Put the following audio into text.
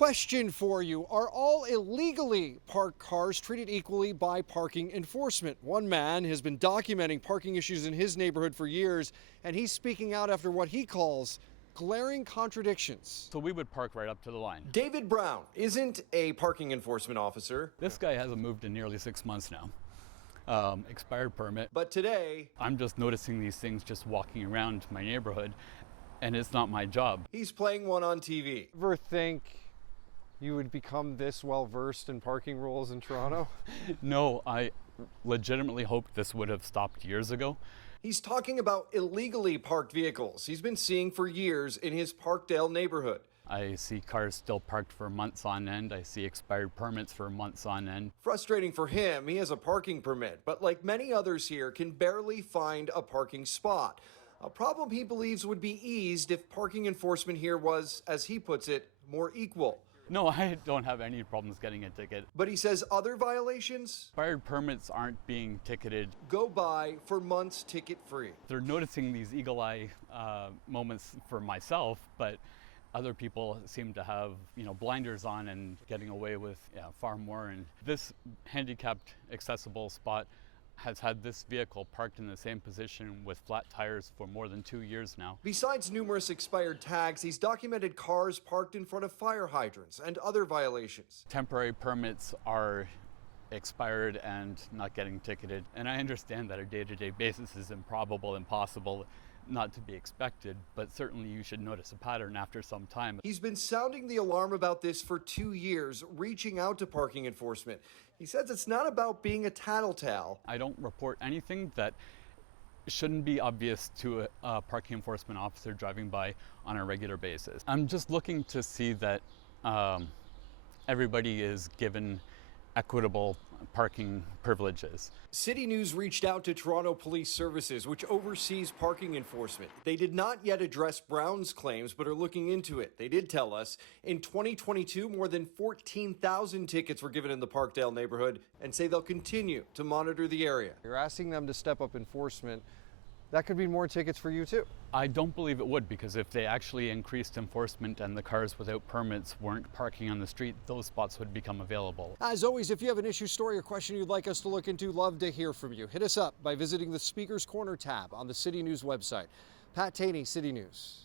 Question for you. Are all illegally parked cars treated equally by parking enforcement? One man has been documenting parking issues in his neighborhood for years, and he's speaking out after what he calls glaring contradictions. So we would park right up to the line. David Brown isn't a parking enforcement officer. This guy hasn't moved in nearly 6 months now. Expired permit. But today, I'm just noticing these things just walking around my neighborhood, and it's not my job. he's playing one on TV. Ever think you would become this well versed in parking rules in Toronto? No, I legitimately hoped this would have stopped years ago. He's talking about illegally parked vehicles he's been seeing for years in his Parkdale neighborhood. I see cars still parked for months on end. I see expired permits for months on end. Frustrating for him, he has a parking permit, but like many others here, can barely find a parking spot. A problem he believes would be eased if parking enforcement here was, as he puts it, more equal. No, I don't have any problems getting a ticket. But he says other violations Expired permits aren't being ticketed. go by for months ticket-free. They're noticing these eagle eye moments for myself, but other people seem to have, blinders on and getting away with far more. And this handicapped accessible spot has had this vehicle parked in the same position with flat tires for more than 2 years now. Besides numerous expired tags, he's documented cars parked in front of fire hydrants and other violations. Temporary permits are expired and not getting ticketed. And I understand that a day-to-day basis is improbable, impossible, not to be expected, but certainly you should notice a pattern after some time. He's been sounding the alarm about this for 2 years, reaching out to parking enforcement. He says it's not about being a tattletale. I don't report anything that shouldn't be obvious to a parking enforcement officer driving by on a regular basis. I'm just looking to see that everybody is given equitable parking privileges. CityNews reached out to Toronto Police Services, which oversees parking enforcement. They did not yet address Brown's claims, but are looking into it. They did tell us in 2022, more than 14,000 tickets were given in the Parkdale neighborhood, and say they'll continue to monitor the area. You're asking them to step up enforcement. That could mean more tickets for you too. I don't believe it would, because if they actually increased enforcement and the cars without permits weren't parking on the street, those spots would become available. As always, if you have an issue, story, or question you'd like us to look into, love to hear from you. Hit us up by visiting the Speaker's Corner tab on the City News website. Pat Taney, City News.